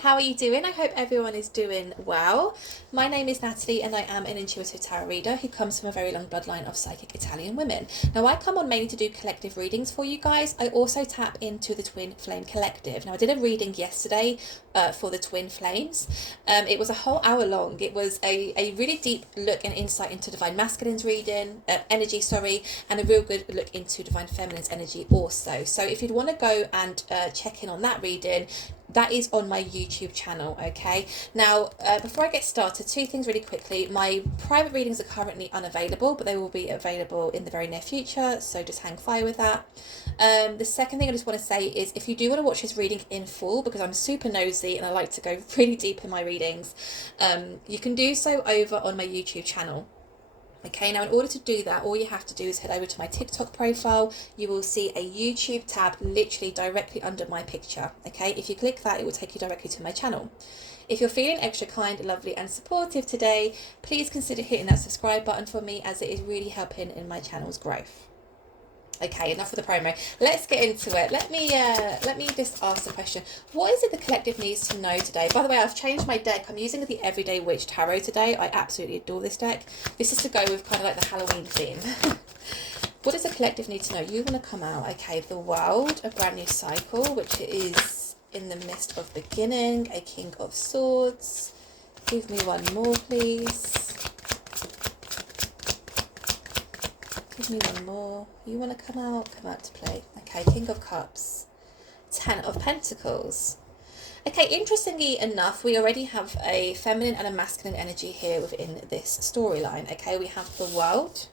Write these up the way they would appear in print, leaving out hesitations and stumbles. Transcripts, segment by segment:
how are you doing? I hope everyone is doing well. My name is Natalie and I am an intuitive tarot reader who comes from a very long bloodline of psychic Italian women. Now I come on mainly to do collective readings for you guys. I also tap into the Twin Flame Collective. Now I did a reading yesterday for the Twin Flames. It was a whole hour long. It was a really deep look and insight into Divine Masculine's energy, and a real good look into Divine Feminine's energy also. So if you'd want to go and check in on that reading, that is on my YouTube channel. Okay, now before I get started, two things really quickly. My private readings are currently unavailable, but they will be available in the very near future, so just hang fire with that. The second thing I just want to say is, if you do want to watch this reading in full, because I'm super nosy and I like to go really deep in my readings, you can do so over on my YouTube channel. Okay, now in order to do that, all you have to do is head over to my TikTok profile. You will see a YouTube tab literally directly under my picture. Okay, if you click that, it will take you directly to my channel. If you're feeling extra kind, lovely and supportive today, please consider hitting that subscribe button for me, as it is really helping in my channel's growth. Okay, enough of the promo. Let's get into it. Let me just ask the question. What is it the collective needs to know today? By the way, I've changed my deck. I'm using the Everyday Witch Tarot today. I absolutely adore this deck. This is to go with kind of like the Halloween theme. What does the collective need to know? You want to come out. Okay, the World, a brand new cycle, which is in the midst of beginning. A King of Swords. Give me one more, please. Give me one more. You want to come out to play. Okay, King of Cups. 10 of Pentacles. Okay, interestingly enough, we already have a feminine and a masculine energy here within this storyline. Okay, we have the World.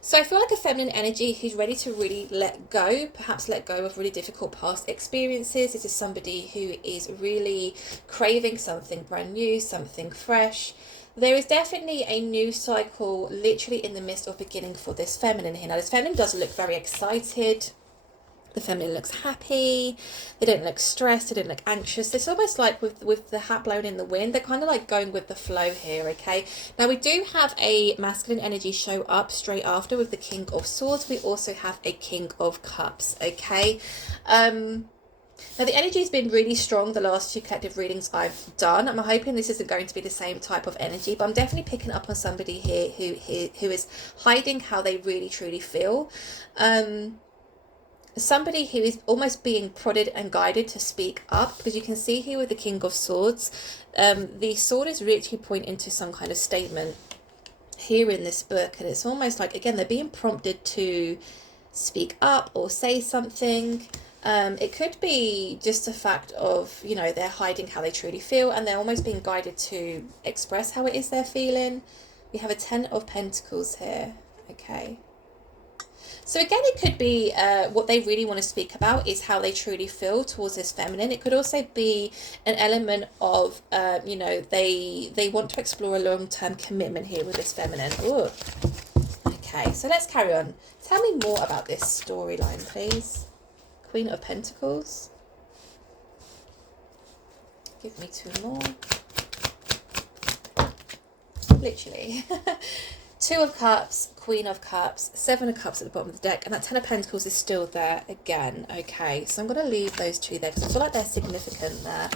So I feel like a feminine energy who's ready to really let go, perhaps let go of really difficult past experiences. This is somebody who is really craving something brand new, something fresh. There is definitely a new cycle literally in the midst of beginning for this feminine here. Now this feminine does look very excited. The feminine looks happy. They don't look stressed. They don't look anxious. It's almost like with the hat blown in the wind, they're kind of like going with the flow here, okay? Now we do have a masculine energy show up straight after with the King of Swords. We also have a King of Cups, okay? Now the energy has been really strong the last few collective readings I've done. I'm hoping this isn't going to be the same type of energy, but I'm definitely picking up on somebody here who is hiding how they really truly feel. Somebody who is almost being prodded and guided to speak up, because you can see here with the King of Swords, the sword is literally pointing to some kind of statement here in this book, and it's almost like, again, they're being prompted to speak up or say something. It could be just a fact of, you know, they're hiding how they truly feel and they're almost being guided to express how it is they're feeling. We have a 10 of Pentacles here. Okay. So again, it could be what they really want to speak about is how they truly feel towards this feminine. It could also be an element of, you know, they want to explore a long-term commitment here with this feminine. Ooh. Okay, so let's carry on. Tell me more about this storyline, please. Queen of Pentacles. Give me two more. Literally. 2 of Cups, Queen of Cups, 7 of Cups at the bottom of the deck, and that 10 of Pentacles is still there again. Okay, so I'm going to leave those two there because I feel like they're significant there.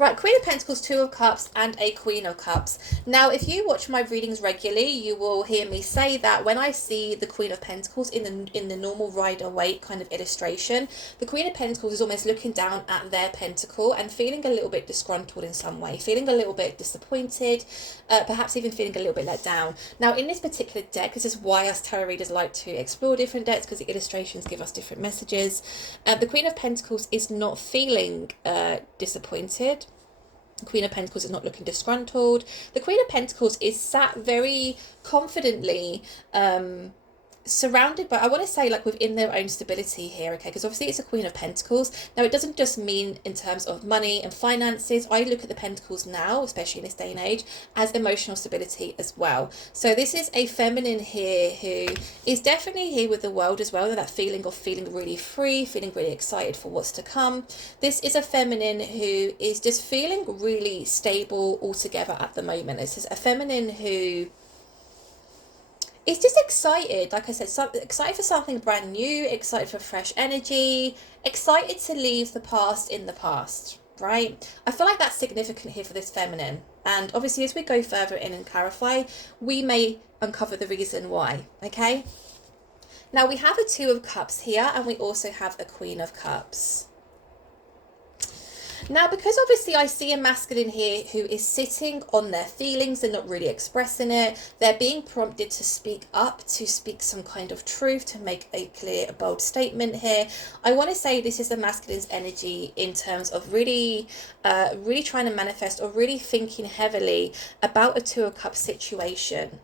Right, Queen of Pentacles, 2 of Cups, and a Queen of Cups. Now, if you watch my readings regularly, you will hear me say that when I see the Queen of Pentacles in the normal Rider-Waite kind of illustration, the Queen of Pentacles is almost looking down at their pentacle and feeling a little bit disgruntled in some way, feeling a little bit disappointed, perhaps even feeling a little bit let down. Now, in this particular deck, this is why us tarot readers like to explore different decks, because the illustrations give us different messages. The Queen of Pentacles is not feeling disappointed. The Queen of Pentacles is not looking disgruntled. The Queen of Pentacles is sat very confidently, surrounded by, I want to say, like within their own stability here, okay, because obviously it's a Queen of Pentacles. Now it doesn't just mean in terms of money and finances. I look at the Pentacles now, especially in this day and age, as emotional stability as well. So this is a feminine here who is definitely here with the World as well, that feeling of feeling really free, feeling really excited for what's to come. This is a feminine who is just feeling really stable altogether at the moment. This is a feminine who it's just excited, like I said, excited for something brand new, excited for fresh energy, excited to leave the past in the past, right? I feel like that's significant here for this feminine. And obviously, as we go further in and clarify, we may uncover the reason why, okay? Now, we have a Two of Cups here, and we also have a Queen of Cups. Now, because obviously I see a masculine here who is sitting on their feelings and not really expressing it, they're being prompted to speak up, to speak some kind of truth, to make a clear, bold statement here. I want to say this is the masculine's energy in terms of really trying to manifest or really thinking heavily about a Two of Cups situation.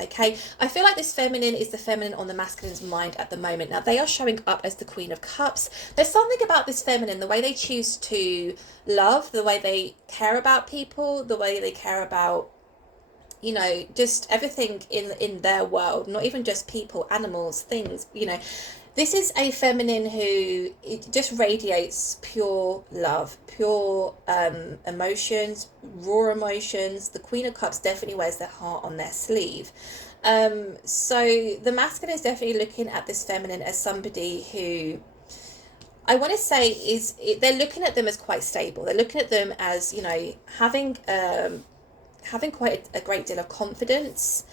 Okay, I feel like this feminine is the feminine on the masculine's mind at the moment. Now, they are showing up as the Queen of Cups. There's something about this feminine, the way they choose to love, the way they care about people, the way they care about, you know, just everything in their world, not even just people, animals, things, you know. This is a feminine who it just radiates pure love, pure emotions, raw emotions. The Queen of Cups definitely wears their heart on their sleeve. So the masculine is definitely looking at this feminine as somebody who, I want to say, they're looking at them as quite stable. They're looking at them as, you know, having quite a great deal of confidence,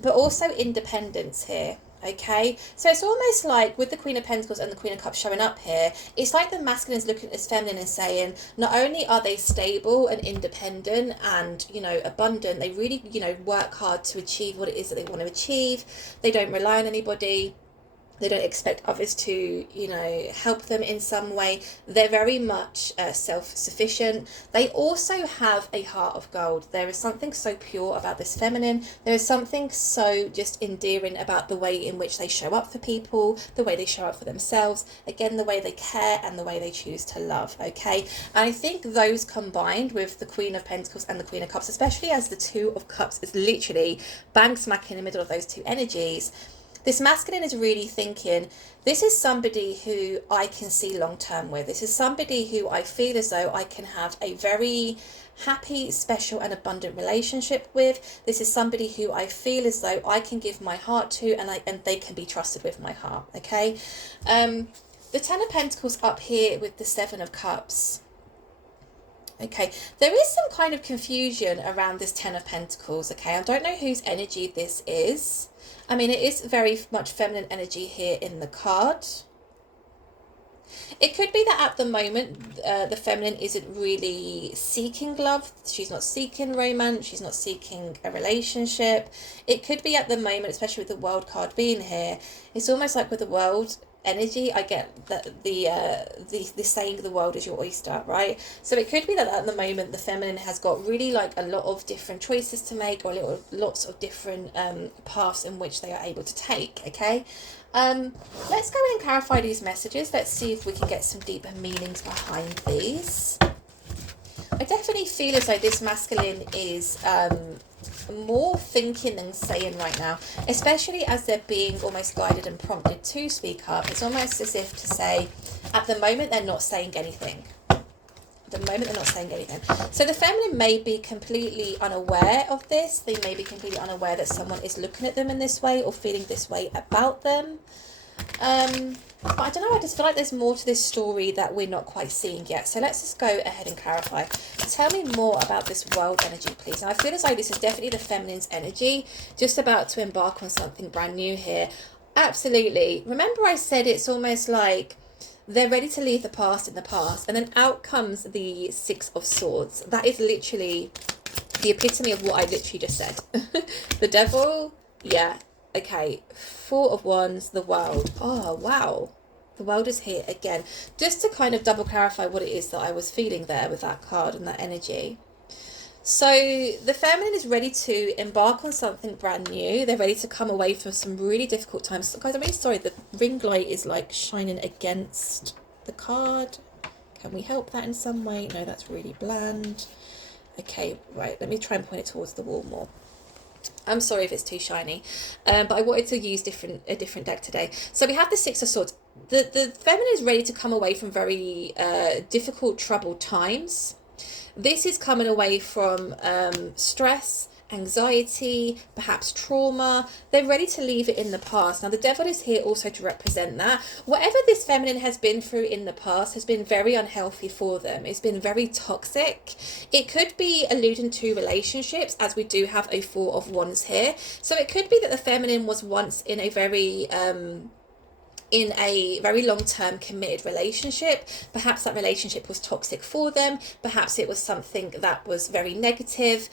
but also independence here. Okay, so it's almost like with the Queen of Pentacles and the Queen of Cups showing up here, it's like the masculine is looking at this feminine and saying, not only are they stable and independent and, you know, abundant, they really, you know, work hard to achieve what it is that they want to achieve. They don't rely on anybody. They don't expect others to, you know, help them in some way. They're very much self-sufficient. They also have a heart of gold. There is something so pure about this feminine. There is something so just endearing about the way in which they show up for people, the way they show up for themselves, again, the way they care and the way they choose to love, okay? And I think those combined with the Queen of Pentacles and the Queen of Cups, especially as the Two of Cups is literally bang smack in the middle of those two energies, this masculine is really thinking, this is somebody who I can see long term with. This is somebody who I feel as though I can have a very happy, special and abundant relationship with. This is somebody who I feel as though I can give my heart to, and they can be trusted with my heart, okay? The Ten of Pentacles up here with the Seven of Cups. Okay, there is some kind of confusion around this Ten of Pentacles, okay? I don't know whose energy this is. I mean, it is very much feminine energy here in the card. It could be that at the moment, the feminine isn't really seeking love. She's not seeking romance. She's not seeking a relationship. It could be at the moment, especially with the World card being here, it's almost like with the World energy, I get that the saying the world is your oyster, right? So it could be that at the moment the feminine has got really like a lot of different choices to make, or lots of different paths in which they are able to take, okay? Let's go in and clarify these messages. Let's see if we can get some deeper meanings behind these. I definitely feel as though this masculine is more thinking than saying right now, especially as they're being almost guided and prompted to speak up. It's almost as if to say, at the moment, they're not saying anything. At the moment, they're not saying anything. So the feminine may be completely unaware of this. They may be completely unaware that someone is looking at them in this way or feeling this way about them. But I don't know, I just feel like there's more to this story that we're not quite seeing yet. So let's just go ahead and clarify. Tell me more about this World energy, please. Now, I feel as though this is definitely the feminine's energy, just about to embark on something brand new here. Absolutely. Remember I said it's almost like they're ready to leave the past in the past, and then out comes the Six of Swords. That is literally the epitome of what I literally just said. The Devil, yeah. Okay, Four of Wands, the World. Oh, wow. The World is here again. Just to kind of double clarify what it is that I was feeling there with that card and that energy. So the feminine is ready to embark on something brand new. They're ready to come away from some really difficult times. So guys, I'm really sorry. The ring light is like shining against the card. Can we help that in some way? No, that's really bland. Okay, right. Let me try and point it towards the wall more. I'm sorry if it's too shiny, but I wanted to use a different deck today. So we have the Six of Swords. The feminine is ready to come away from very difficult, troubled times. This is coming away from stress, anxiety, perhaps trauma. They're ready to leave it in the past. Now, the devil is here also to represent that. Whatever this feminine has been through in the past has been very unhealthy for them. It's been very toxic. It could be alluding to relationships, as we do have a Four of Wands here. So it could be that the feminine was once in a very long-term committed relationship. Perhaps that relationship was toxic for them. Perhaps it was something that was very negative,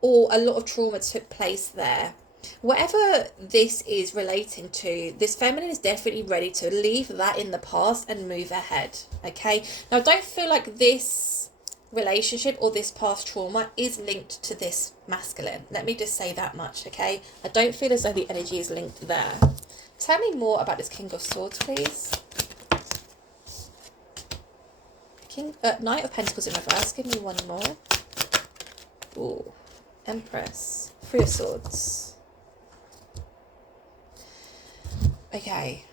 or a lot of trauma took place there. Whatever this is relating to, this feminine is definitely ready to leave that in the past and move ahead. Okay, now don't feel like this relationship or this past trauma is linked to this masculine. Let me just say that much. Okay, I don't feel as though the energy is linked there. Tell me more about this King of Swords, please. Knight of Pentacles in reverse. Give me one more. Ooh, Empress. Three of Swords. Okay.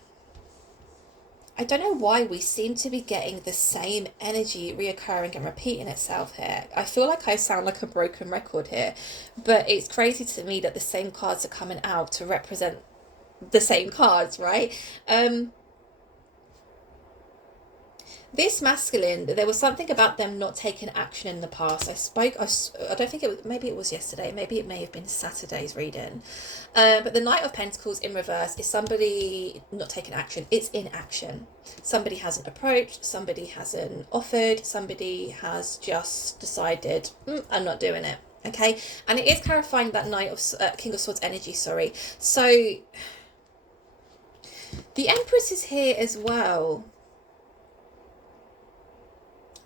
I don't know why we seem to be getting the same energy reoccurring and repeating itself here. I feel like I sound like a broken record here, but it's crazy to me that the same cards are coming out to represent the same cards, right? This masculine, there was something about them not taking action in the past. I don't think it was, maybe it was yesterday, maybe it may have been Saturday's reading. But the Knight of Pentacles in reverse is somebody not taking action. It's inaction. Somebody hasn't approached, somebody hasn't offered, somebody has just decided, I'm not doing it. Okay, and it is clarifying that King of Swords energy, sorry. So the Empress is here as well.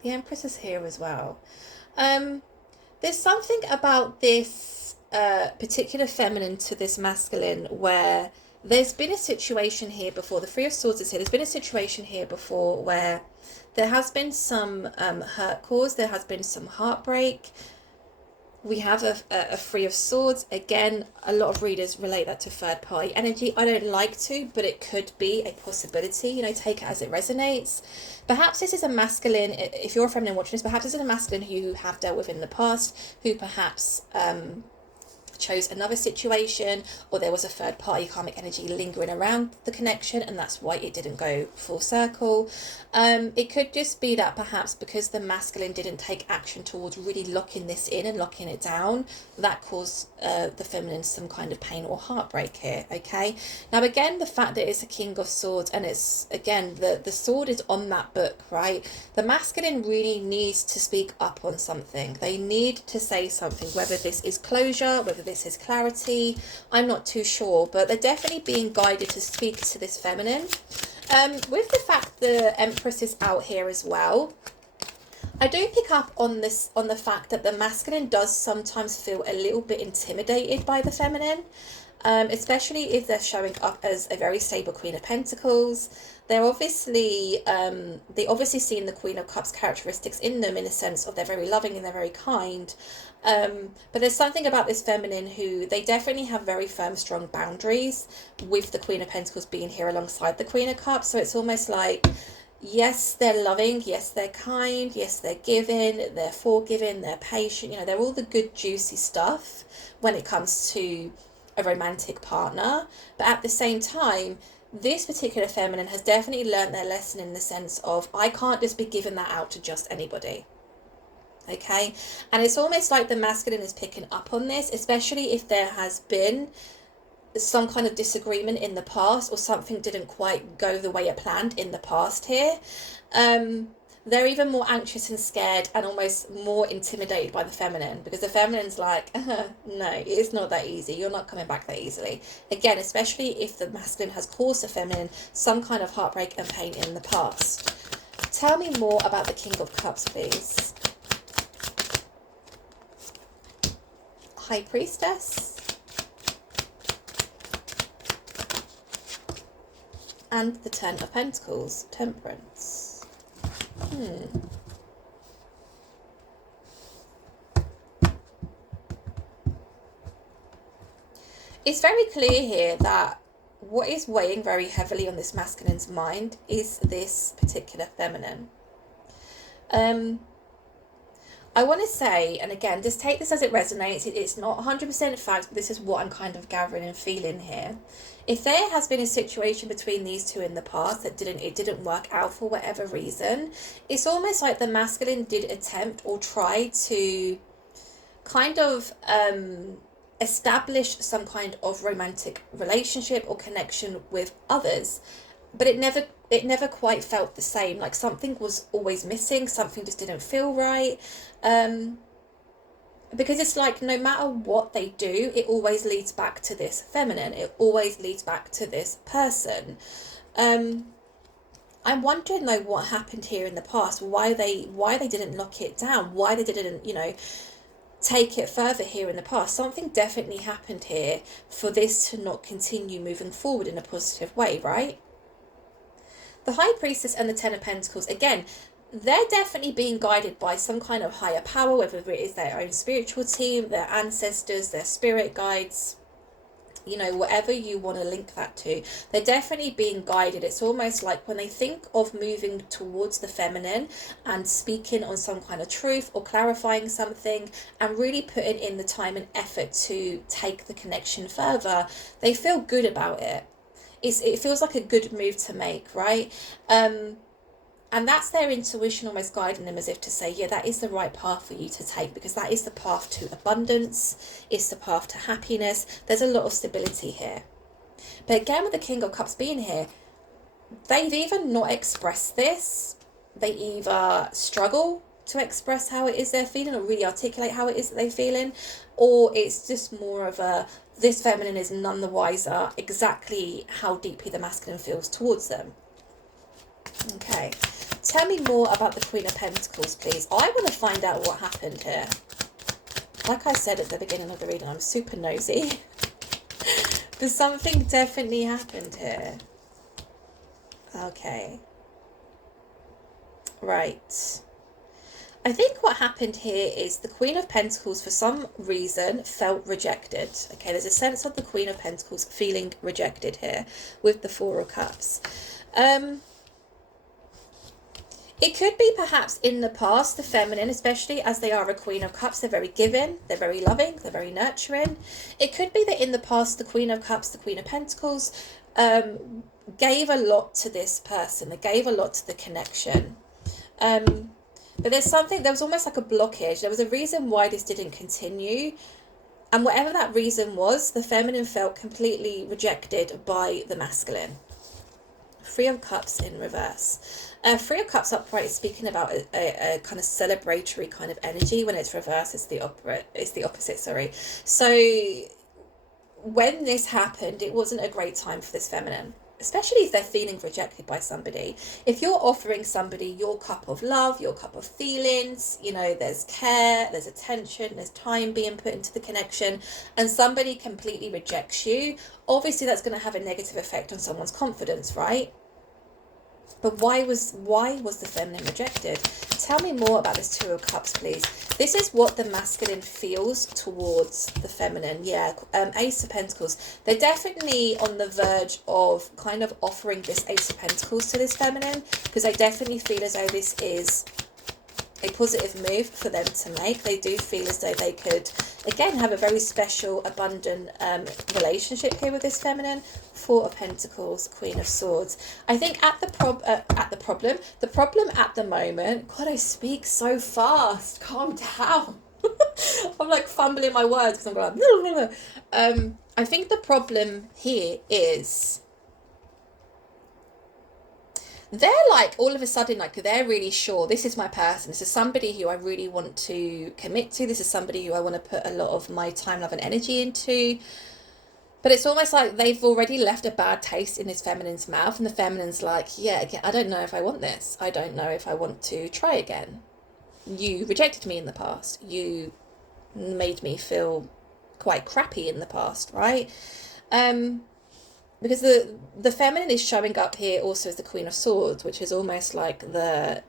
The Empress is here as well. There's something about this particular feminine to this masculine where there's been a situation here before. The Three of Swords is here. There's been a situation here before where there has been some hurt caused. There has been some heartbreak. We have a Three of Swords. Again, a lot of readers relate that to third party energy. I don't like to, but it could be a possibility. You know, take it as it resonates. Perhaps this is a masculine, if you're a feminine watching this, perhaps this is a masculine who you have dealt with in the past, who perhaps chose another situation, or there was a third party karmic energy lingering around the connection, and that's why it didn't go full circle. It could just be that perhaps because the masculine didn't take action towards really locking this in and locking it down, that caused the feminine some kind of pain or heartbreak here. Okay, now again, the fact that it's a King of Swords, and it's again the sword is on that book, right? The masculine really needs to speak up on something. They need to say something, whether this is closure, whether this is clarity, I'm not too sure, but they're definitely being guided to speak to this feminine. With the fact the Empress is out here as well, I do pick up on this, on the fact that the masculine does sometimes feel a little bit intimidated by the feminine, especially if they're showing up as a very stable Queen of Pentacles. They're obviously, they obviously see in the Queen of Cups characteristics in them, in a sense of they're very loving and they're very kind. But there's something about this feminine who they definitely have very firm, strong boundaries, with the Queen of Pentacles being here alongside the Queen of Cups. So it's almost like, yes, they're loving, yes, they're kind, yes, they're giving, they're forgiving, they're patient. You know, they're all the good, juicy stuff when it comes to a romantic partner. But at the same time, this particular feminine has definitely learned their lesson, in the sense of, I can't just be giving that out to just anybody. Okay, and it's almost like the masculine is picking up on this, especially if there has been some kind of disagreement in the past, or something didn't quite go the way it planned in the past here. They're even more anxious and scared, and almost more intimidated by the feminine, because the feminine's like, no, it's not that easy. You're not coming back that easily. Again, especially if the masculine has caused the feminine some kind of heartbreak and pain in the past. Tell me more about the King of Cups, please. High Priestess. And the Ten of Pentacles, Temperance. It's very clear here that what is weighing very heavily on this masculine's mind is this particular feminine. I want to say, and again, just take this as it resonates. It's not 100% fact, but this is what I'm kind of gathering and feeling here. If there has been a situation between these two in the past that didn't work out for whatever reason, it's almost like the masculine did attempt or try to kind of establish some kind of romantic relationship or connection with others, but it never quite felt the same. Like something was always missing, something just didn't feel right. Because it's like no matter what they do, it always leads back to this feminine, it always leads back to this person. I'm wondering though what happened here in the past, why they didn't lock it down, why they didn't, take it further here in the past. Something definitely happened here for this to not continue moving forward in a positive way, right? The High Priestess and the Ten of Pentacles, again, they're definitely being guided by some kind of higher power, whether it is their own spiritual team, their ancestors, their spirit guides, whatever you want to link that to. They're definitely being guided. It's almost like when they think of moving towards the feminine and speaking on some kind of truth or clarifying something and really putting in the time and effort to take the connection further, they feel good about it. It feels like a good move to make, right? And that's their intuition almost guiding them as if to say, yeah, that is the right path for you to take, because that is the path to abundance. It's the path to happiness. There's a lot of stability here. But again, with the King of Cups being here, they've either not expressed this, they either struggle to express how it is they're feeling or really articulate how it is that they're feeling, or it's just more of this feminine is none the wiser exactly how deeply the masculine feels towards them. Okay, tell me more about the Queen of Pentacles, please. I want to find out what happened here. Like I said at the beginning of the reading, I'm super nosy. But something definitely happened here. Okay. Right. I think what happened here is the Queen of Pentacles, for some reason, felt rejected. Okay, there's a sense of the Queen of Pentacles feeling rejected here with the Four of Cups. It could be perhaps in the past, the feminine, especially as they are a Queen of Cups, they're very giving, they're very loving, they're very nurturing. It could be that in the past, the Queen of Cups, the Queen of Pentacles, gave a lot to this person. They gave a lot to the connection. But there was almost like a blockage. There was a reason why this didn't continue. And whatever that reason was, the feminine felt completely rejected by the masculine. Three of Cups in reverse. Three of Cups upright is speaking about a kind of celebratory kind of energy. When it's reversed, it's the opposite, sorry. So when this happened, it wasn't a great time for this feminine, especially if they're feeling rejected by somebody. If you're offering somebody your cup of love, your cup of feelings, there's care, there's attention, there's time being put into the connection, and somebody completely rejects you, obviously that's going to have a negative effect on someone's confidence, right? But why was the feminine rejected? Tell me more about this Two of Cups, please. This is what the masculine feels towards the feminine. Yeah, Ace of Pentacles. They're definitely on the verge of kind of offering this Ace of Pentacles to this feminine, because they definitely feel as though this is a positive move for them to make. They do feel as though they could, again, have a very special, abundant relationship here with this feminine. Four of Pentacles, Queen of Swords. I think the problem at the moment, God, I speak so fast. Calm down. I'm like fumbling my words because I'm going like, I think the problem here is they're like all of a sudden, like they're really sure this is my person, this is somebody who I really want to commit to, this is somebody who I want to put a lot of my time, love and energy into. But it's almost like they've already left a bad taste in this feminine's mouth, and the feminine's like, yeah, again, I don't know if I want this, I don't know if I want to try again. You rejected me in the past, you made me feel quite crappy in the past, right? Because the feminine is showing up here also as the Queen of Swords, which is almost like like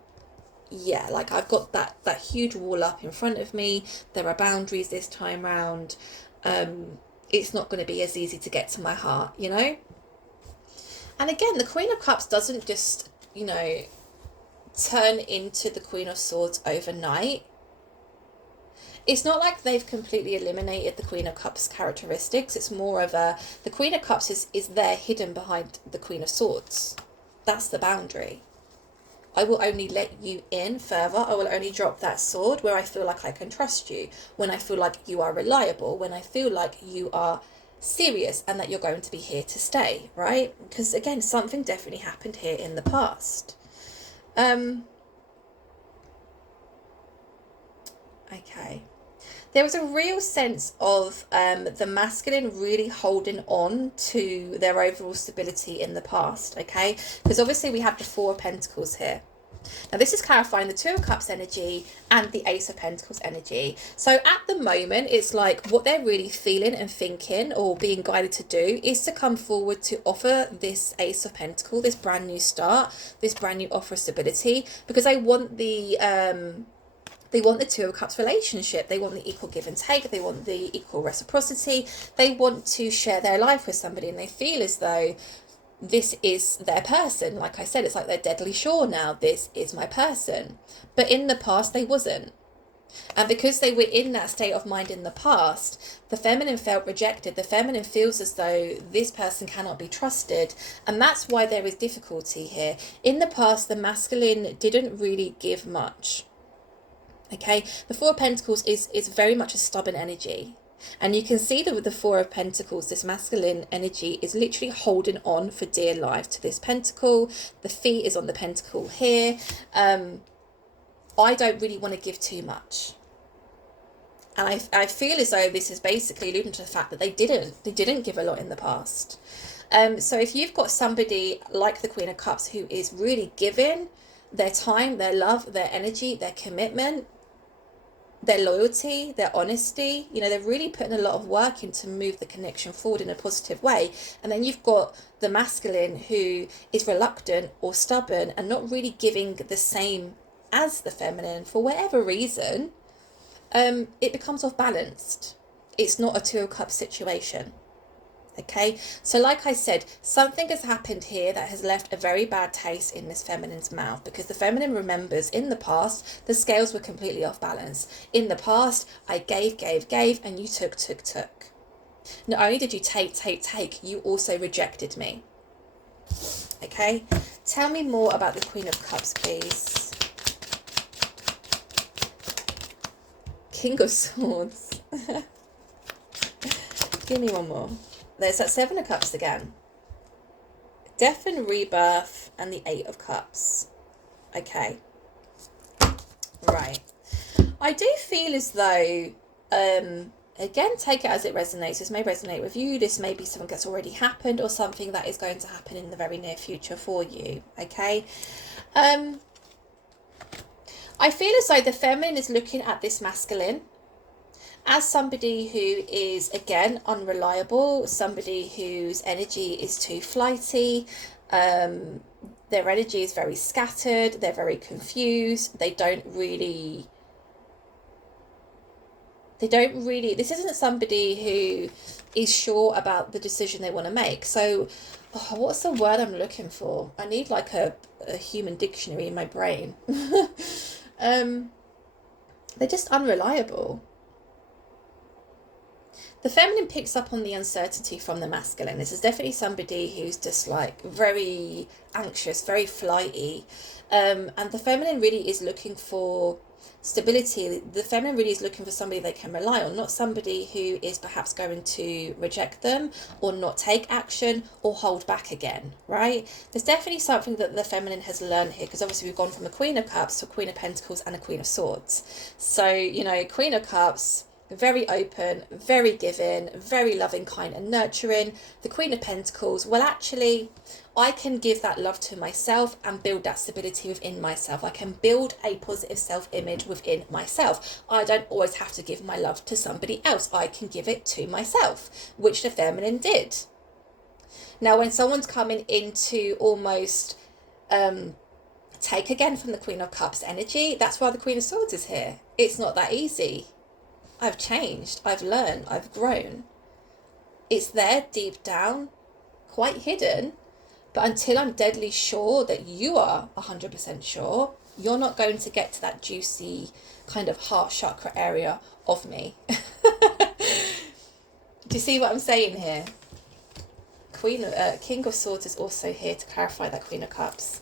I've got that huge wall up in front of me. There are boundaries this time round. It's not going to be as easy to get to my heart, And again, the Queen of Cups doesn't just, turn into the Queen of Swords overnight. It's not like they've completely eliminated the Queen of Cups characteristics. It's more of the Queen of Cups is there hidden behind the Queen of Swords. That's the boundary. I will only let you in further. I will only drop that sword where I feel like I can trust you, when I feel like you are reliable, when I feel like you are serious and that you're going to be here to stay, right? Because again, something definitely happened here in the past. Okay. There was a real sense of the masculine really holding on to their overall stability in the past, okay? Because obviously we have the Four of Pentacles here. Now this is clarifying the Two of Cups energy and the Ace of Pentacles energy. So at the moment, it's like what they're really feeling and thinking or being guided to do is to come forward to offer this Ace of Pentacles, this brand new start, this brand new offer of stability, because they want the Two of Cups relationship. They want the equal give and take. They want the equal reciprocity. They want to share their life with somebody, and they feel as though this is their person. Like I said, it's like they're deadly sure now, this is my person. But in the past, they wasn't. And because they were in that state of mind in the past, the feminine felt rejected. The feminine feels as though this person cannot be trusted. And that's why there is difficulty here. In the past, the masculine didn't really give much. Okay, the Four of Pentacles is very much a stubborn energy. And you can see that with the Four of Pentacles, this masculine energy is literally holding on for dear life to this pentacle. The feet is on the pentacle here. I don't really want to give too much. And I feel as though this is basically alluding to the fact that they didn't give a lot in the past. So if you've got somebody like the Queen of Cups who is really giving their time, their love, their energy, their commitment, their loyalty, their honesty, you know, they're really putting a lot of work in to move the connection forward in a positive way. And then you've got the masculine who is reluctant or stubborn and not really giving the same as the feminine for whatever reason. It becomes off balanced. It's not a Two of Cups situation. Okay, so like I said, something has happened here that has left a very bad taste in this feminine's mouth, because the feminine remembers in the past the scales were completely off balance. In the past, I gave, and you took. Not only did you take, you also rejected me. Okay, tell me more about the Queen of Cups, please. King of Swords. Give me one more. There's that Seven of Cups again. Death and rebirth and the Eight of Cups. Okay. Right. I do feel as though, again, take it as it resonates. This may resonate with you. This may be something that's already happened or something that is going to happen in the very near future for you. Okay. I feel as though the feminine is looking at this masculine as somebody who is, again, unreliable, somebody whose energy is too flighty, their energy is very scattered, they're very confused, this isn't somebody who is sure about the decision they want to make. So, what's the word I'm looking for? I need like a human dictionary in my brain. They're just unreliable. The feminine picks up on the uncertainty from the masculine. This is definitely somebody who's just like very anxious, very flighty. And the feminine really is looking for stability. The feminine really is looking for somebody they can rely on, not somebody who is perhaps going to reject them or not take action or hold back again, right? There's definitely something that the feminine has learned here, because obviously we've gone from a Queen of Cups to a Queen of Pentacles and a Queen of Swords. So, you know, Queen of Cups, very open, very giving, very loving, kind and nurturing. The Queen of Pentacles, well, actually, I can give that love to myself and build that stability within myself. I can build a positive self-image within myself. I don't always have to give my love to somebody else. I can give it to myself, which the feminine did. Now, when someone's coming into almost take again from the Queen of Cups energy, that's why the Queen of Swords is here. It's not that easy. I've changed, I've learned, I've grown. It's there deep down, quite hidden, but until I'm deadly sure that you are 100% sure, You're not going to get to that juicy kind of heart chakra area of me. Do you see what I'm saying here? King of Swords is also here to clarify that Queen of Cups.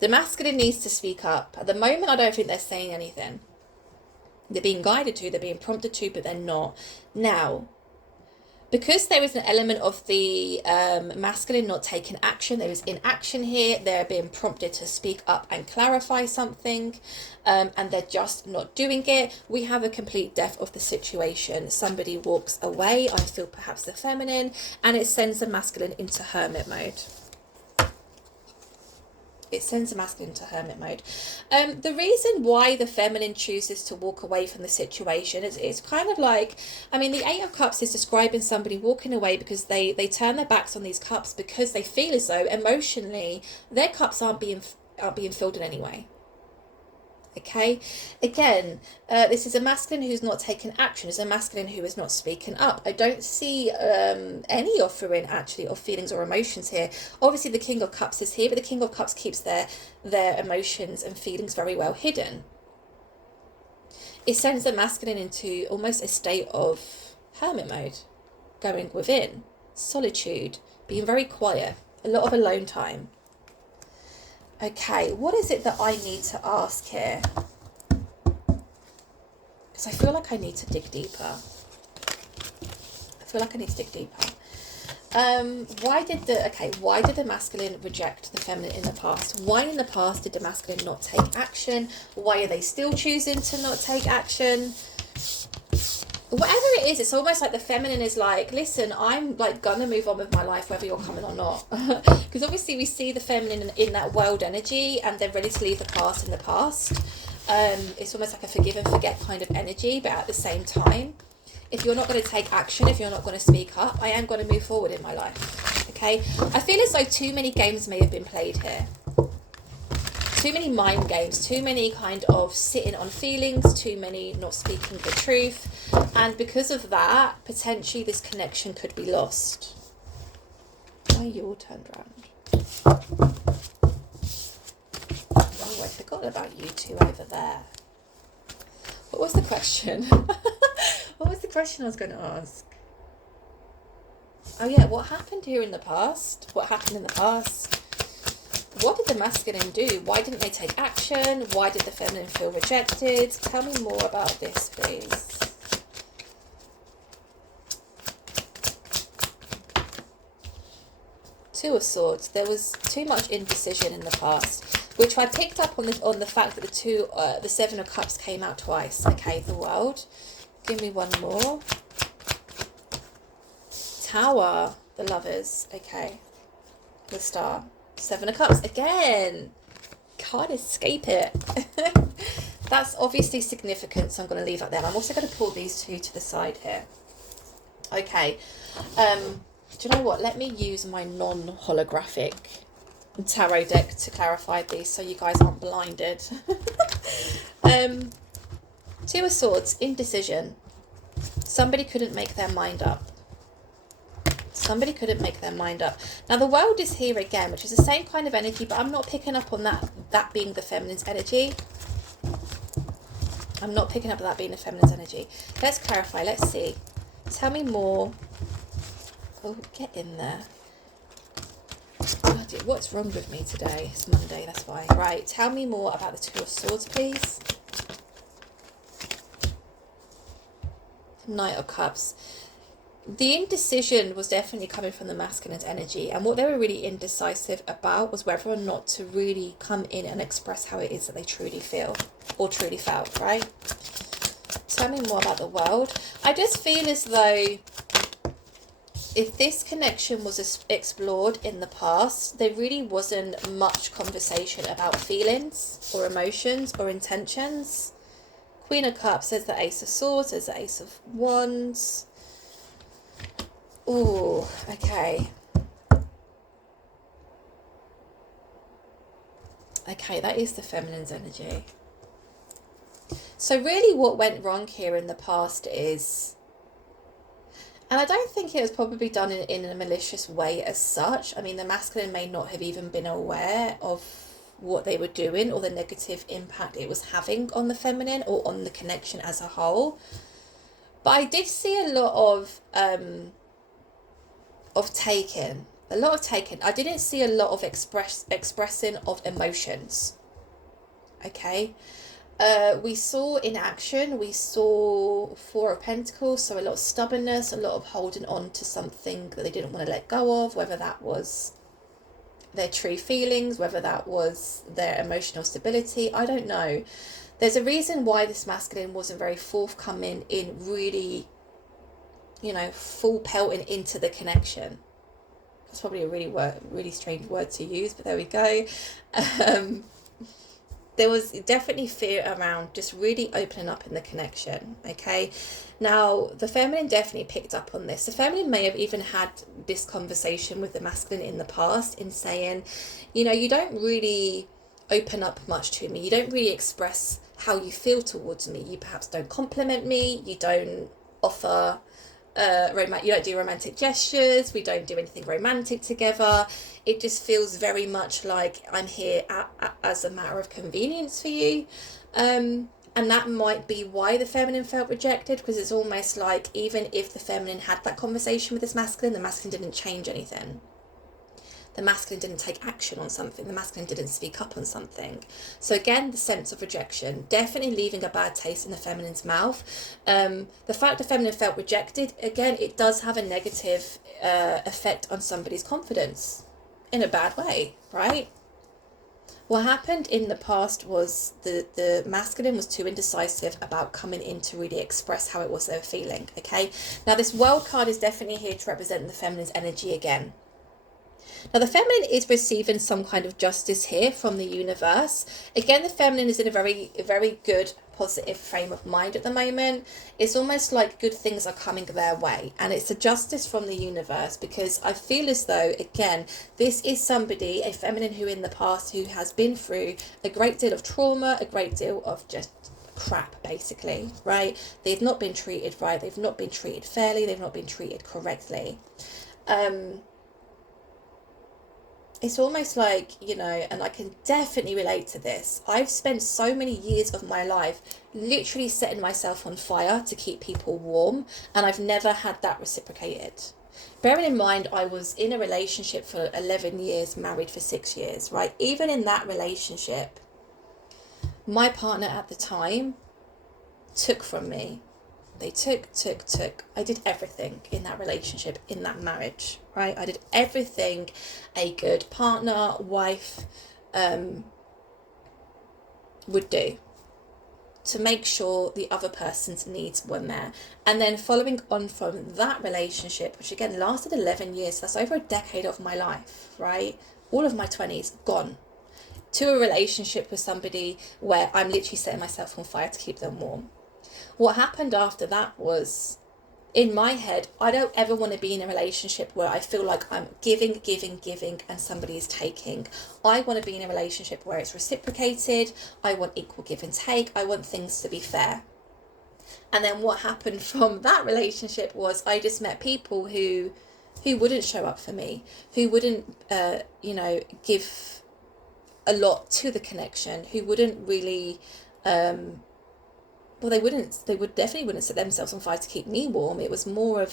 The masculine needs to speak up. At the moment, I don't think they're saying anything. They're being guided to, they're being prompted to, but they're not. Now, because there is an element of the masculine not taking action, there is inaction here, they're being prompted to speak up and clarify something, and they're just not doing it. We have a complete death of the situation. Somebody walks away, I feel perhaps the feminine, and it sends the masculine into hermit mode. It sends the masculine to hermit mode. The reason why the feminine chooses to walk away from the situation is it's kind of like, I mean, the Eight of Cups is describing somebody walking away because they turn their backs on these cups because they feel as though emotionally their cups aren't being filled in any way. Okay, again, this is a masculine who's not taking action. It's a masculine who is not speaking up. I don't see any offering actually of feelings or emotions here. Obviously the King of Cups is here, but the King of Cups keeps their emotions and feelings very well hidden. It sends the masculine into almost a state of hermit mode, going within, solitude, being very quiet, a lot of alone time. Okay, what is it that I need to ask here? Because I feel like I need to dig deeper. Why did the masculine reject the feminine in the past? Why in the past did the masculine not take action? Why are they still choosing to not take action? Whatever it is, it's almost like the feminine is like, listen, I'm like gonna move on with my life whether you're coming or not. Because obviously we see the feminine in that world energy, and they're ready to leave the past in the past. It's almost like a forgive and forget kind of energy, but at the same time, if you're not going to take action, if you're not going to speak up, I am going to move forward in my life. Okay, I feel as though too many games may have been played here. Too many mind games, too many kind of sitting on feelings, too many not speaking the truth. And because of that, potentially this connection could be lost. Why are you all turned around? Oh, I forgot about you two over there. What was the question? What was the question I was going to ask? Oh yeah, what happened here in the past? What happened in the past? What did the masculine do? Why didn't they take action? Why did the feminine feel rejected? Tell me more about this, please. Two of Swords. There was too much indecision in the past, which I picked up on the fact that the Seven of Cups came out twice. Okay, the World. Give me one more. Tower. The Lovers. Okay. The Star. Seven of Cups again. Can't escape it. That's obviously significant, so I'm going to leave that there. I'm also going to pull these two to the side here. Okay. Do you know what? Let me use my non-holographic tarot deck to clarify these so you guys aren't blinded. Two of Swords, indecision. Somebody couldn't make their mind up. Somebody couldn't make their mind up. Now the World is here again, which is the same kind of energy, but I'm not picking up on that being the feminine's energy. I'm not picking up that being the feminine's energy. Let's clarify. Let's see. Tell me more. Oh, get in there. Bloody, what's wrong with me today? It's Monday, that's why. Right, tell me more about the Two of Swords, please. Knight of Cups. The indecision was definitely coming from the masculine's energy, and what they were really indecisive about was whether or not to really come in and express how it is that they truly feel or truly felt, right? Tell me more about the World. I just feel as though if this connection was explored in the past, there really wasn't much conversation about feelings or emotions or intentions. Queen of Cups, there's the Ace of Swords, there's the Ace of Wands. Ooh, okay. Okay, that is the feminine's energy. So really what went wrong here in the past is, and I don't think it was probably done in a malicious way as such. I mean, the masculine may not have even been aware of what they were doing or the negative impact it was having on the feminine or on the connection as a whole. But I did see a lot of taking. I didn't see a lot of expressing of emotions. Okay. We saw inaction, we saw Four of Pentacles, so a lot of stubbornness, a lot of holding on to something that they didn't want to let go of, whether that was their true feelings, whether that was their emotional stability, I don't know. There's a reason why this masculine wasn't very forthcoming in really, full pelting into the connection. That's probably a really strange word to use, but there we go. There was definitely fear around just really opening up in the connection, okay? Now, the feminine definitely picked up on this. The feminine may have even had this conversation with the masculine in the past in saying, you don't really open up much to me. You don't really express how you feel towards me. You perhaps don't compliment me. You don't offer... you don't do romantic gestures, we don't do anything romantic together. It just feels very much like I'm here as a matter of convenience for you. And that might be why the feminine felt rejected, because it's almost like even if the feminine had that conversation with this masculine, the masculine didn't change anything. The masculine didn't take action on something. The masculine didn't speak up on something. So again, the sense of rejection, definitely leaving a bad taste in the feminine's mouth. The fact the feminine felt rejected, again, it does have a negative effect on somebody's confidence in a bad way, right? What happened in the past was the masculine was too indecisive about coming in to really express how it was they were feeling, okay? Now, this World card is definitely here to represent the feminine's energy again. Now, the feminine is receiving some kind of justice here from the universe. Again, the feminine is in a very, very good, positive frame of mind at the moment. It's almost like good things are coming their way. And it's a justice from the universe, because I feel as though, again, this is somebody, a feminine who in the past, who has been through a great deal of trauma, a great deal of just crap, basically, right? They've not been treated right. They've not been treated fairly. They've not been treated correctly. It's almost like, and I can definitely relate to this. I've spent so many years of my life literally setting myself on fire to keep people warm, and I've never had that reciprocated. Bearing in mind, I was in a relationship for 11 years, married for 6 years, right? Even in that relationship, my partner at the time took from me. They took. I did everything in that relationship, in that marriage, right? I did everything a good partner, wife would do to make sure the other person's needs were met. And then following on from that relationship, which again lasted 11 years, that's over a decade of my life, right? All of my 20s gone, to a relationship with somebody where I'm literally setting myself on fire to keep them warm. What happened after that was, in my head, I don't ever want to be in a relationship where I feel like I'm giving, and somebody is taking. I want to be in a relationship where it's reciprocated. I want equal give and take. I want things to be fair. And then what happened from that relationship was I just met people who wouldn't show up for me, who wouldn't, give a lot to the connection, who wouldn't really... they definitely wouldn't set themselves on fire to keep me warm. It was more of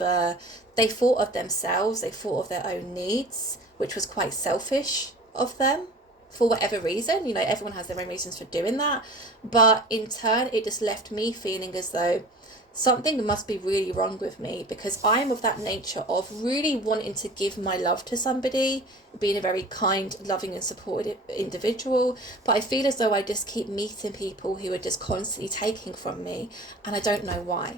they thought of themselves, they thought of their own needs, which was quite selfish of them for whatever reason. Everyone has their own reasons for doing that. But in turn, it just left me feeling as though something must be really wrong with me, because I'm of that nature of really wanting to give my love to somebody, being a very kind, loving and supportive individual. But I feel as though I just keep meeting people who are just constantly taking from me, and I don't know why.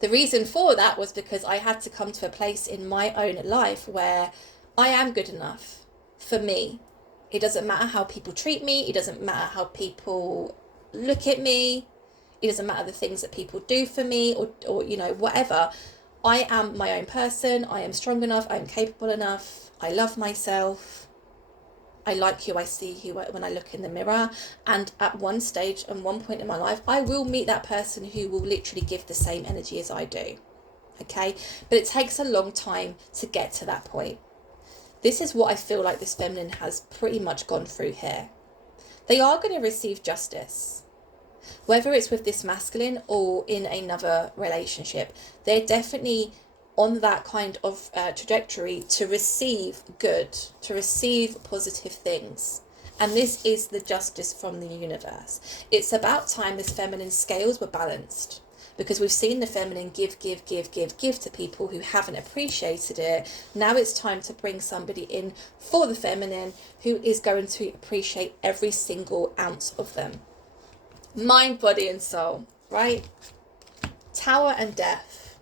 The reason for that was because I had to come to a place in my own life where I am good enough for me. It doesn't matter how people treat me. It doesn't matter how people look at me. It doesn't matter the things that people do for me or whatever. I am my own person. I am strong enough. I am capable enough. I love myself. I like who I see when I look in the mirror. And at one stage and one point in my life, I will meet that person who will literally give the same energy as I do. Okay? But it takes a long time to get to that point. This is what I feel like this feminine has pretty much gone through here. They are going to receive justice. Whether it's with this masculine or in another relationship, they're definitely on that kind of trajectory to receive good, to receive positive things. And this is the justice from the universe. It's about time this feminine scales were balanced, because we've seen the feminine give to people who haven't appreciated it. Now it's time to bring somebody in for the feminine who is going to appreciate every single ounce of them. Mind, body and soul, right? Tower and Death.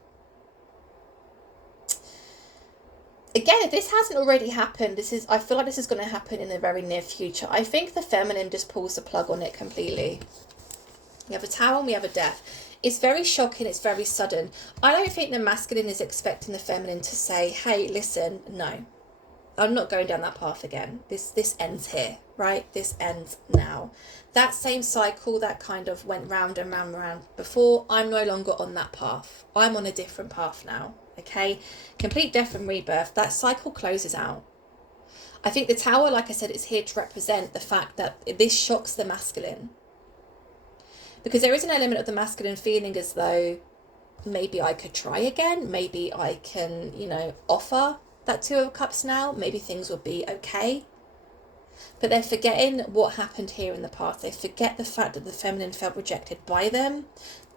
Again, if this hasn't already happened, I feel like this is going to happen in the very near future. I think the feminine just pulls the plug on it completely. We have a Tower and we have a Death. It's very shocking, it's very sudden. I don't think the masculine is expecting the feminine to say, hey, listen, no, I'm not going down that path again. This ends here, right? This ends now. That same cycle that kind of went round and round and round before, I'm no longer on that path. I'm on a different path now, okay? Complete death and rebirth, that cycle closes out. I think the Tower, like I said, is here to represent the fact that this shocks the masculine. Because there is an element of the masculine feeling as though maybe I could try again. Maybe I can, offer that Two of Cups now. Maybe things will be okay. But they're forgetting what happened here in the past. They forget the fact that the feminine felt rejected by them.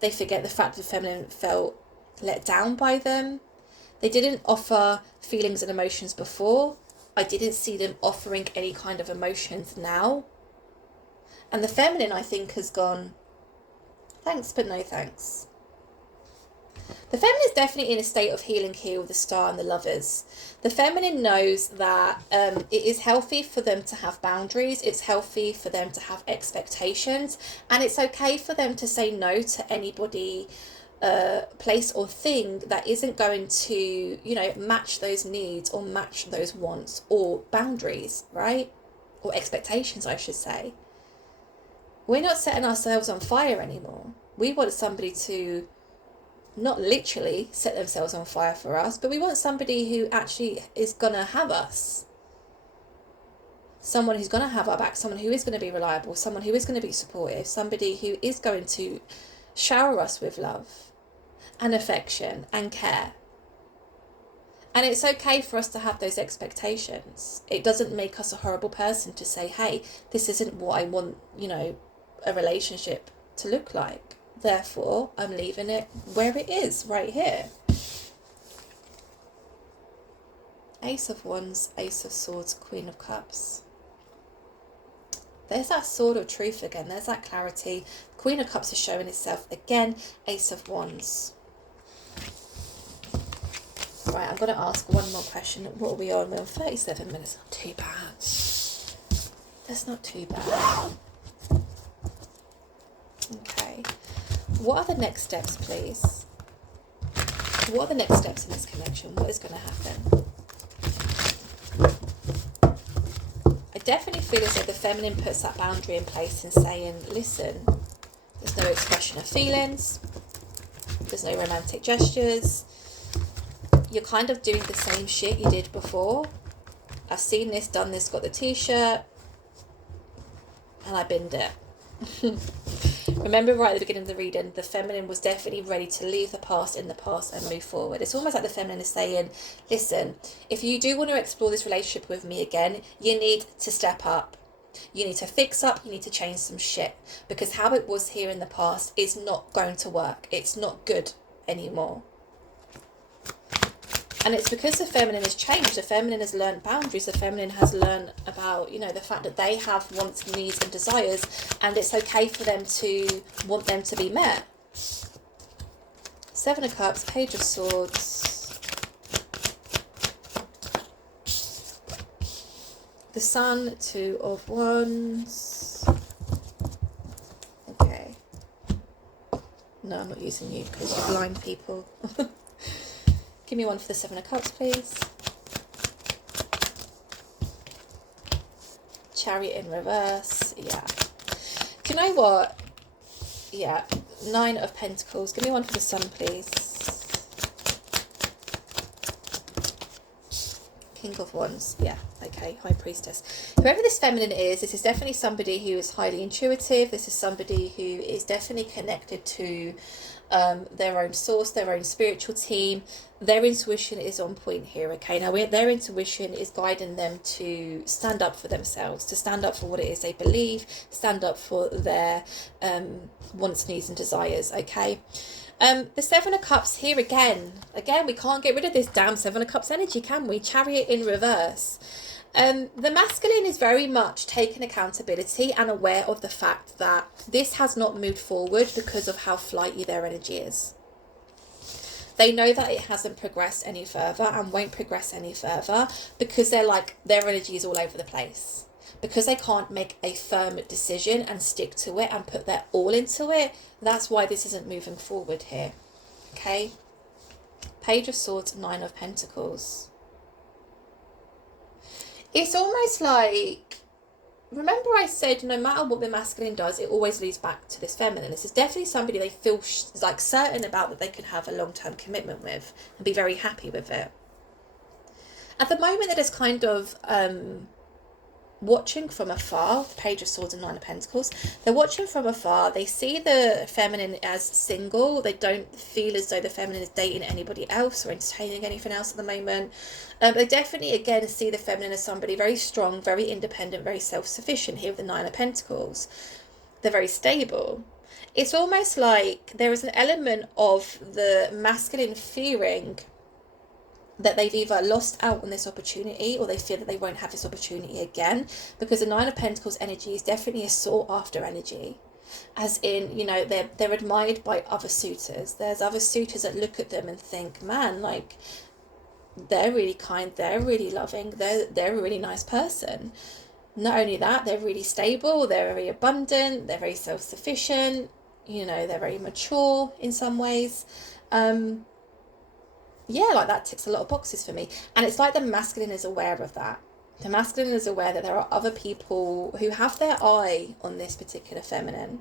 They forget the fact that the feminine felt let down by them. They didn't offer feelings and emotions before. I didn't see them offering any kind of emotions now. And the feminine, I think, has gone, thanks, but no thanks. The feminine is definitely in a state of healing here with the Star and the Lovers. The feminine knows that it is healthy for them to have boundaries. It's healthy for them to have expectations. And it's okay for them to say no to anybody, place or thing that isn't going to, match those needs or match those wants or boundaries, right? Or expectations, I should say. We're not setting ourselves on fire anymore. We want somebody to not literally set themselves on fire for us, but we want somebody who actually is going to have us. Someone who's going to have our back, someone who is going to be reliable, someone who is going to be supportive, somebody who is going to shower us with love and affection and care. And it's okay for us to have those expectations. It doesn't make us a horrible person to say, hey, this isn't what I want, a relationship to look like. Therefore, I'm leaving it where it is, right here. Ace of Wands, Ace of Swords, Queen of Cups. There's that sword of truth again. There's that clarity. Queen of Cups is showing itself again. Ace of Wands. Right, I'm going to ask one more question. What are we on? We're on 37 minutes. Not too bad. That's not too bad. Okay. What are the next steps, please? What are the next steps in this connection? What is going to happen? I definitely feel as though the feminine puts that boundary in place and saying, listen, there's no expression of feelings. There's no romantic gestures. You're kind of doing the same shit you did before. I've seen this, done this, got the t-shirt, and I binned it. Remember right at the beginning of the reading, the feminine was definitely ready to leave the past in the past and move forward. It's almost like the feminine is saying, listen, if you do want to explore this relationship with me again, you need to step up. You need to fix up, you need to change some shit. Because how it was here in the past is not going to work. It's not good anymore. And it's because the feminine has changed. The feminine has learned boundaries. The feminine has learned about, the fact that they have wants, needs and desires. And it's okay for them to want them to be met. Seven of Cups, Page of Swords. The Sun, Two of Wands. Okay. No, I'm not using you because you're blind people. Give me one for the Seven of Cups, please. Chariot in reverse. Yeah. Do you know what? Yeah. Nine of Pentacles. Give me one for the Sun, please. King of Wands. Yeah, okay, High Priestess. Whoever this feminine is, this is definitely somebody who is highly intuitive. This is somebody who is definitely connected to their own source, their own spiritual team. Their intuition is on point here, okay? Now, their intuition is guiding them to stand up for themselves, to stand up for what it is they believe, stand up for their wants, needs and desires, okay? The Seven of Cups here again, we can't get rid of this damn Seven of Cups energy, can we? Chariot in reverse. The masculine is very much taking accountability and aware of the fact that this has not moved forward because of how flighty their energy is. They know that it hasn't progressed any further and won't progress any further because they're like, their energy is all over the place. Because they can't make a firm decision and stick to it and put their all into it. That's why this isn't moving forward here. Okay? Page of Swords, Nine of Pentacles. It's almost like, remember I said no matter what the masculine does, it always leads back to this feminine. This is definitely somebody they feel like certain about that they could have a long-term commitment with and be very happy with it. At the moment, they're just kind of watching from afar. The Page of Swords and Nine of Pentacles. They're watching from afar. They see the feminine as single. They don't feel as though the feminine is dating anybody else or entertaining anything else at the moment. They definitely, again, see the feminine as somebody very strong, very independent, very self-sufficient here with the Nine of Pentacles. They're very stable. It's almost like there is an element of the masculine fearing that they've either lost out on this opportunity or they feel that they won't have this opportunity again, because the Nine of Pentacles energy is definitely a sought after energy, as in, you know, they're admired by other suitors. There's other suitors that look at them and think, man, like, they're really kind, they're really loving, they're a really nice person. Not only that, they're really stable, they're very abundant, they're very self-sufficient, you know, they're very mature in some ways. Yeah, like that ticks a lot of boxes for me. And it's like the masculine is aware of that. The masculine is aware that there are other people who have their eye on this particular feminine.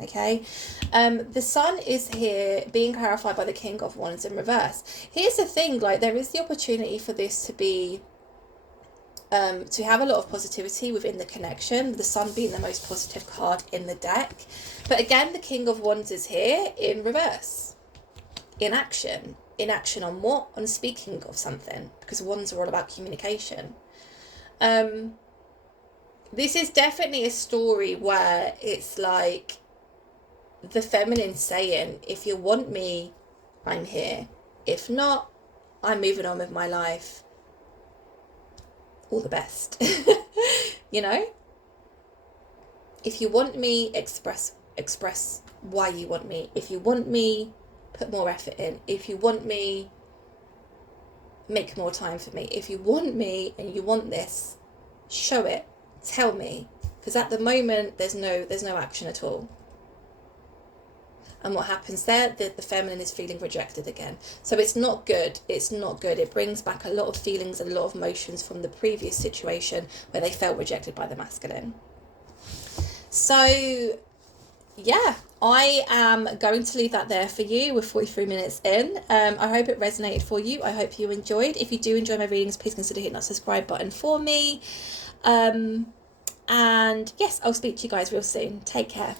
Okay, the Sun is here being clarified by the King of Wands in reverse. Here's the thing, like, there is the opportunity for this to be to have a lot of positivity within the connection, the Sun being the most positive card in the deck. But again, the King of Wands is here in reverse, in action. In action on what? On speaking of something, because wands are all about communication. This is definitely a story where it's like the feminine saying, if you want me, I'm here. If not, I'm moving on with my life. All the best. You know? If you want me, express why you want me. If you want me, put more effort in. If you want me, make more time for me. If you want me and you want this, show it. Tell me. Because at the moment, there's no action at all. And what happens there? The feminine is feeling rejected again. So it's not good. It's not good. It brings back a lot of feelings and a lot of emotions from the previous situation where they felt rejected by the masculine. So, yeah, I am going to leave that there for you. We're 43 minutes in. I hope it resonated for you. I hope you enjoyed. If you do enjoy my readings, please consider hitting that subscribe button for me. And yes, I'll speak to you guys real soon. Take care.